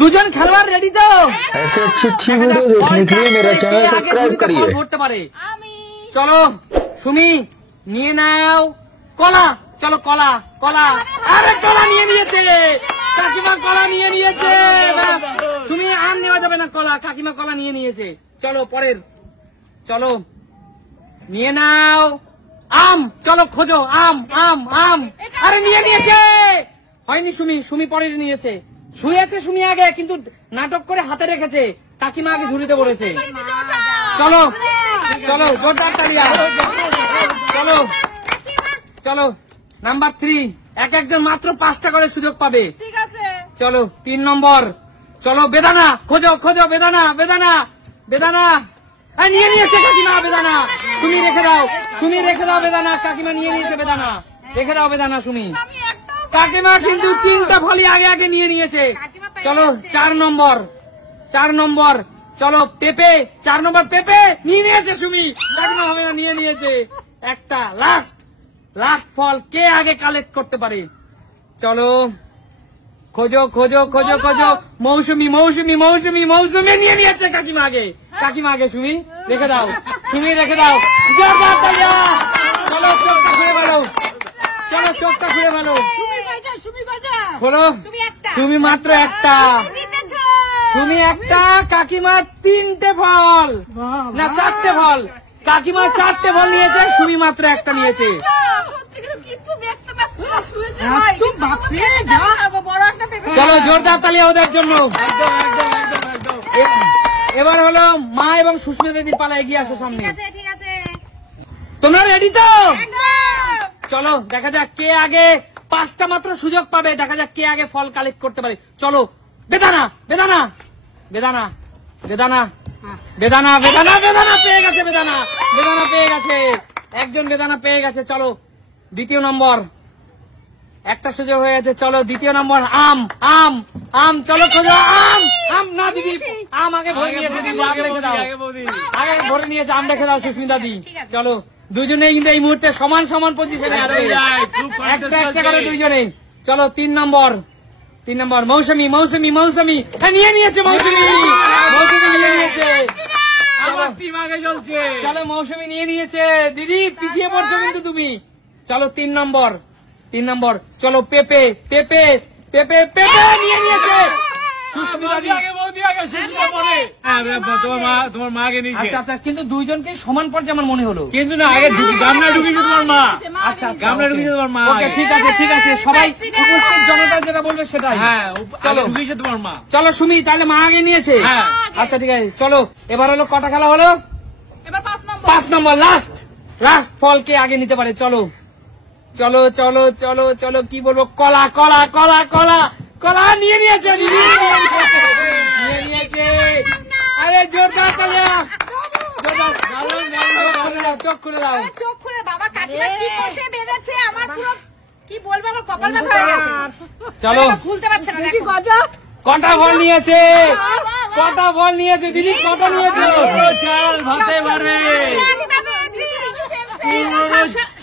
দুজন খেলোয়াড় রেডি তো? ऐसे अच्छी वीडियो देखने के लिए मेरा चैनल सब्सक्राइब करिए। করতে পারে। চলো সুমি নিয়ে নাও কলা। চলো কলা কলা। আরে কলা নিয়ে নিয়েছে কাকিমা, কলা নিয়ে নিয়েছে। সুমি আম নেওয়া যাবে না, কলা। কাকিমা কলা নিয়ে নিয়েছে। চলো পরের, চলো নিয়ে নাও আম। চলো খোঁজো আম আম আম। আরে নিয়ে নিয়েছে, হয়নি সুমি। সুমি পরের নিয়েছে। শুয়েছে সুমি আগে, কিন্তু নাটক করে হাতে রেখেছে। কাকিমা আগে ঝুড়িতে পড়েছে। চলো চলো জোরদার তালিয়া। চলো চলো নাম্বার 3। একজন মাত্র 5টা করে সুযোগ পাবে। ঠিক আছে, চলো 3 নম্বর। চলো বেদানা খোঁজো খোঁজো, বেদানা বেদানা বেদানা। নিয়ে নিয়েছে কাকিমা বেদানা। সুমি রেখে দাও, সুমি রেখে দাও বেদানা। কাকিমা নিয়ে নিয়েছে বেদানা, রেখে দাও বেদানা সুমি। কাকিমা কিন্তু 3টা ফলই আগে আগে নিয়ে নিয়েছে। চলো 4 নম্বর, 4 নম্বর। চলো পেঁপে, 4 নম্বর পেঁপে নিয়ে নিয়েছে সুমি। কাকিমা হবে না, নিয়ে নিয়েছে একটা। লাস্ট ফল কে আগে কালেক্ট করতে পারে? চলো খোঁজো খোঁজো খোঁজো খোঁজো। মৌসুমি মৌসুমি মৌসুমি মৌসুমি নিয়ে নিয়েছে কাকিমা আগে। কাকিমা আগে, সুমি রেখে দাও, সুমি রেখে দাও। চলো চোখটা খুলে ভালো, চলো চোখটা খুলে ভালো। খোলো, তুমি মাত্র একটা, তুমি একটা। কাকিমা 3টে ফল না 4টে ফল। কাকিমা 4টে ফল নিয়েছে, সুমি মাত্র একটা নিয়েছে। চলো জোরদার তালিয়া ওদের জন্য। এবার হলো মা এবং সুস্মিতা দিদির পালা, এগিয়ে আসো সামনে। তোমরা রেডি তো? চলো দেখা যাক কে আগে। 5টা মাত্র সুযোগ পাবে, দেখা যাক কে আগে ফল কালেক্ট করতে পারে। চলো বেদানা বেদানা বেদানা বেদানা বেদানা বেদানা বেদানা পেয়ে গেছে, বেদানা বেদানা পেয়ে গেছে। একজন বেদানা পেয়ে গেছে। চলো 2য় নম্বর, একটা সুযোগ হয়ে গেছে। চলো 2য় নম্বর আম আম আম। চলো খোঁজো আম আম। না দিদি, আম আগে ভরে নিয়েছে, দিদি আগে রেখে দাও, আগে ভরে নিয়েছে। আম রেখে দাও সুস্মিতা দি। চলো দুজনেই কিন্তু এই মুহূর্তে সমান সমান পজিশনে আছে, একটা একটা করে দুইজনেই। চলো 3 নম্বর, 3 নম্বর মৌসুমি মৌসুমি মৌসুমি। নিয়ে নিয়েছে মৌসুমি, মৌসুমি নিয়ে নিয়েছে। চলো মৌসুমি নিয়ে নিয়েছে। দিদি পিছিয়ে পড়ছো কিন্তু তুমি। চলো 3 নম্বর, 3 নম্বর। চলো পেঁপে পেঁপে পেঁপে পেঁপে নিয়ে নিয়েছে সুস্মিতা দি। তোমার মা আগে নিয়েছে। আচ্ছা আচ্ছা, কিন্তু দুইজনকে সমান পর্যায়ে আমার মনে হলো। কিন্তু না, আগে গামলা ঢুকিয়েছে তোমার মা। আচ্ছা গামলা ঢুকিয়েছে তোমার মা। ওকে ঠিক আছে ঠিক আছে, সবাই উপস্থিত জনতা যেটা বলবে সেটাই। হ্যাঁ, চলো ঢুকিয়েছে তোমার মা। চলো সুমি, তাহলে মা আগে নিয়েছে। হ্যাঁ আচ্ছা ঠিক আছে। চলো এবার হলো কটা খেলা হলো? এবার 5 নম্বর। 5 নম্বর লাস্ট ফল কে আগে নিতে পারে? চলো চলো চলো চলো চলো। কি বলবো? কলা কলা কলা কলা কলা নিয়ে নিয়েছে দিদি, নিয়ে নিয়েছে। আরে জোরদার তালিয়া, জোরদার। চোখ খুলে দাও, চোখ খুলে। বাবা কাকিমা কি কষে বেঁধেছে, আমার পুরো কি বলবো, আমার কপাল ব্যথা হয়ে গেছে। চলো খুলতে পারছে না। কটা ফল নিয়েছে? কটা ফল নিয়েছে দিদি? কটা নিয়েছে? চাল ভাতে পারে।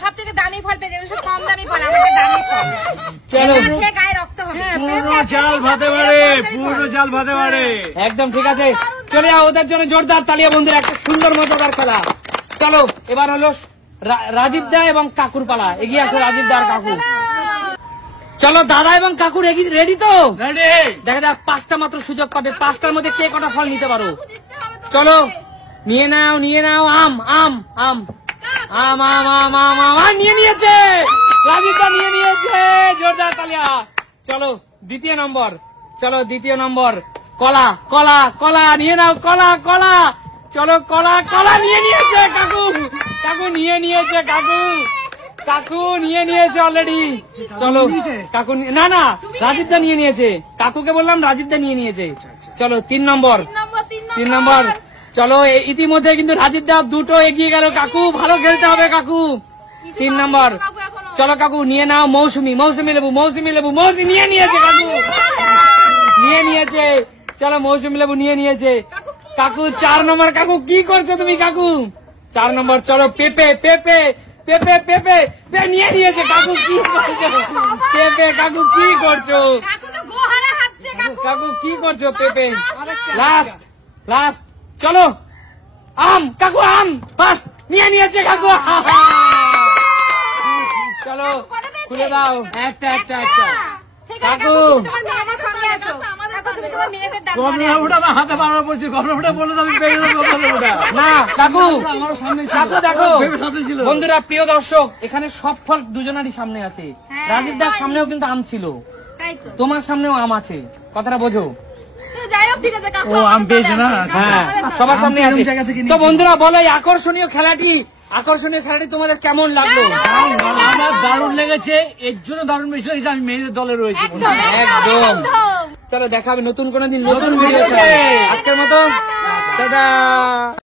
সব থেকে দামি ফল পেয়ে যাবে, কম দামি ফল, আমাদের দামি ফল। চলো গায়ে রক্ত হবে। পুরো চাল ভাতে পারে, পুরো চাল ভাতে পারে। একদম ঠিক আছে। চলে যাও, ওদের জন্য জোরদার তালিয়া বন্ধুরা। একটা সুন্দর মজাদার খেলা। চলো এবার হলো রাজীব দা এবং কাকুর পালা, এগিয়ে আসো রাজীব দা আর কাকু। চলো দাদা এবং কাকু রেডি তো? দেখা যাক 5টা মাত্র সুযোগ পাবে। 5টার মধ্যে কে কটা ফল নিতে পারো? চলো নিয়ে নাও নিয়ে নাও আম আম আম আম আম আম আম আম। নিয়ে নিয়েছে রাজীব দা, নিয়ে নিয়েছে। জোরদার তালিয়া। চলো 2য় নম্বর, চলো 2য় নম্বর। কলা কলা কলা নিয়ে নাও, কলা কলা। চলো কলা কলা নিয়ে নিয়েছে কাকু, কাকু নিয়ে নিয়েছে। কাকু কাকু নিয়ে নিয়েছে অলরেডি। চলো কাকু, না না রাজীব দা নিয়ে নিয়েছে। কাকুকে বললাম, রাজীব দা নিয়ে নিয়েছে। চলো 3 নম্বর, 3 নম্বর। চলো ইতিমধ্যে কিন্তু রাজীব দা 2টো এগিয়ে গেল। কাকু ভালো খেলতে হবে কাকু। 3 নম্বর। চলো কাকু নিয়ে নাও মৌসুমি মৌসুমি লেবু মৌসুমি লেবু মৌসুমি নিয়ে নিয়েছে কাকু, নিয়ে নিয়েছে। চলো মৌসুমি লেবু নিয়ে নিয়েছে কাকু। 4 নম্বর। কাকু কি করছো তুমি কাকু? 4 নম্বর। চলো পেঁপে পেঁপে পেঁপে পেঁপে নিয়ে নিয়েছে কাকু। কি করছো পেঁপে? কাকু কি করছো? কাকু কি করছো পেপে লাস্ট লাস্ট চলো আম কাকু আম ফার্স্ট নিয়েছে কাকু চলো খুলে দাও একটা কাকু কমলা আমার হাতে বাড়া পড়ছে, কমলা বলে আমি পেয়ে যাবো কমলা। না কাকু আমার সামনে কাকু দেখো সামনে ছিল। বন্ধুরা প্রিয় দর্শক এখানে সব ফল দুজনারই সামনে আছে। রাজীব দার সামনেও কিন্তু আম ছিল, তোমার সামনেও আম আছে, কথাটা বোঝো। ও আম পেয়েছে না? হ্যাঁ সবার সামনে আম আছে। এরকম জায়গা থেকে তো নিয়েছি। বন্ধুরা বলো এই আকর্ষণীয় খেলাটি তোমাদের কেমন লাগলো? আমার দারুণ লেগেছে, এর জন্য দারুণ বেশি লেগেছে আমি মেয়েদের দলে রয়েছি। একদম। চলো দেখা হবে নতুন কোনো দিন নতুন ভিডিও। আজকের মতো টাটা।